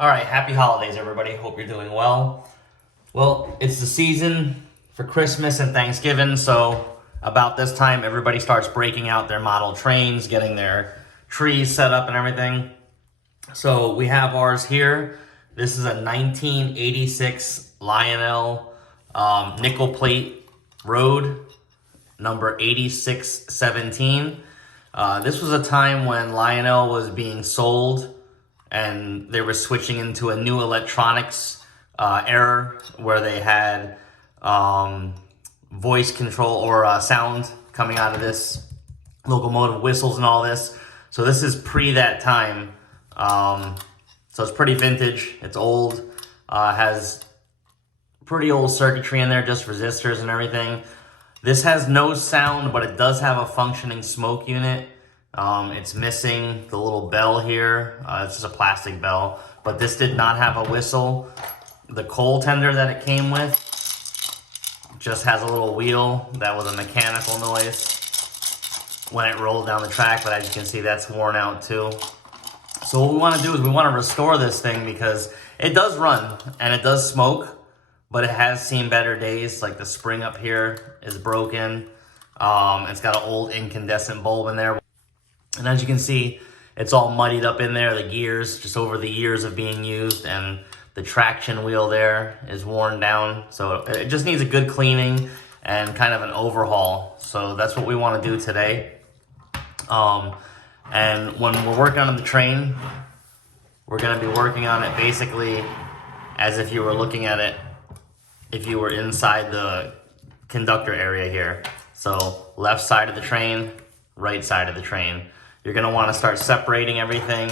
All right, happy holidays, everybody. Hope you're doing well. Well, it's the season for Christmas and Thanksgiving, so about this time, everybody starts breaking out their model trains, getting their trees set up and everything. So we have ours here. This is a 1986 Lionel nickel plate road, number 8617. This was a time when Lionel was being sold and they were switching into a new electronics era where they had voice control or sound coming out of this locomotive, whistles and all this. So this is pre that time. So it's pretty vintage. It's old. Has pretty old circuitry in there, just resistors and everything. This has no sound, but it does have a functioning smoke unit. It's missing the little bell here. It's just a plastic bell, but this did not have a whistle. The coal tender that it came with just has a little wheel that was a mechanical noise when it rolled down the track, but as you can see, that's worn out too. So what we want to do is we want to restore this thing because it does run and it does smoke, but it has seen better days. Like the spring up here is broken. It's got an old incandescent bulb in there. And as you can see, it's all muddied up in there, the gears, just over the years of being used, and the traction wheel there is worn down. So it just needs a good cleaning and kind of an overhaul. So that's what we want to do today. And when we're working on the train, we're going to be working on it basically as if you were looking at it, if you were inside the conductor area here. So left side of the train, right side of the train. You're going to want to start separating everything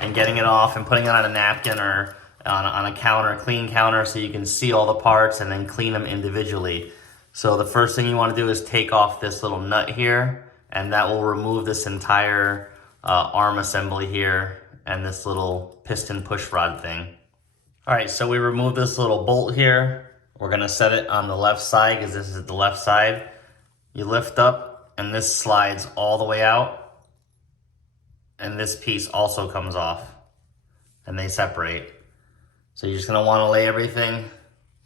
and getting it off and putting it on a napkin or on a counter, clean counter, so you can see all the parts and then clean them individually. So the first thing you want to do is take off this little nut here, and that will remove this entire arm assembly here and this little piston push rod thing. All right, so we remove this little bolt here. We're going to set it on the left side because this is the left side. You lift up and this slides all the way out. And this piece also comes off and they separate. So you're just gonna wanna lay everything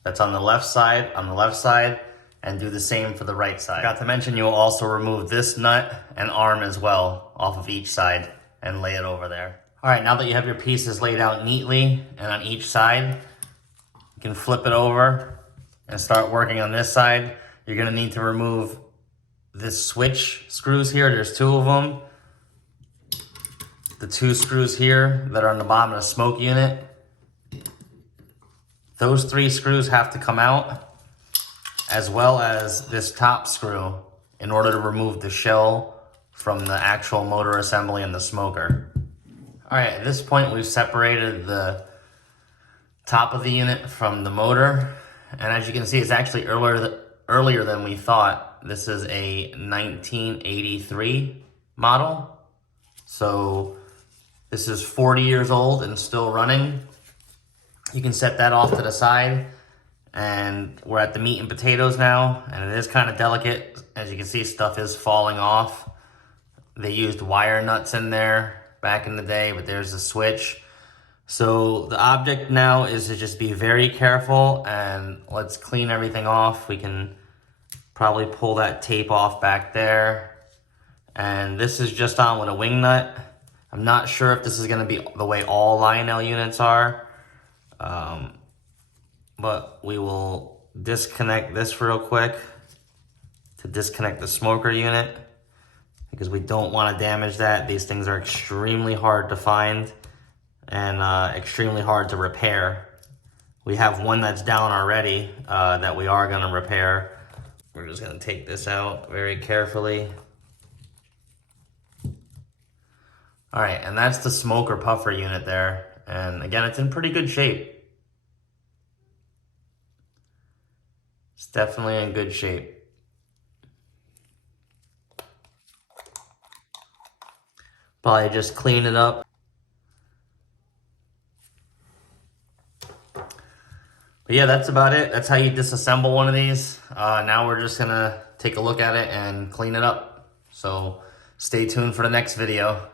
that's on the left side and do the same for the right side. Forgot to mention, you'll also remove this nut and arm as well off of each side and lay it over there. All right, now that you have your pieces laid out neatly and on each side, you can flip it over and start working on this side. You're gonna need to remove this switch screws here. There's two of them. The two screws here that are on the bottom of the smoke unit. Those three screws have to come out, as well as this top screw in order to remove the shell from the actual motor assembly and the smoker. All right, at this point we've separated the top of the unit from the motor. And as you can see, it's actually earlier than we thought. This is a 1983 model. So this is 40 years old and still running. You can set that off to the side. And we're at the meat and potatoes now. And it is kind of delicate. As you can see, stuff is falling off. They used wire nuts in there back in the day, but there's the switch. So the object now is to just be very careful and let's clean everything off. We can probably pull that tape off back there. And this is just on with a wing nut. I'm not sure if this is gonna be the way all Lionel units are, but we will disconnect this real quick to disconnect the smoker unit because we don't wanna damage that. These things are extremely hard to find and extremely hard to repair. We have one that's down already that we are gonna repair. We're just gonna take this out very carefully. All right, and that's the smoker puffer unit there. And again, it's in pretty good shape. It's definitely in good shape. Probably just clean it up. But yeah, that's about it. That's how you disassemble one of these. Now we're just gonna take a look at it and clean it up. So stay tuned for the next video.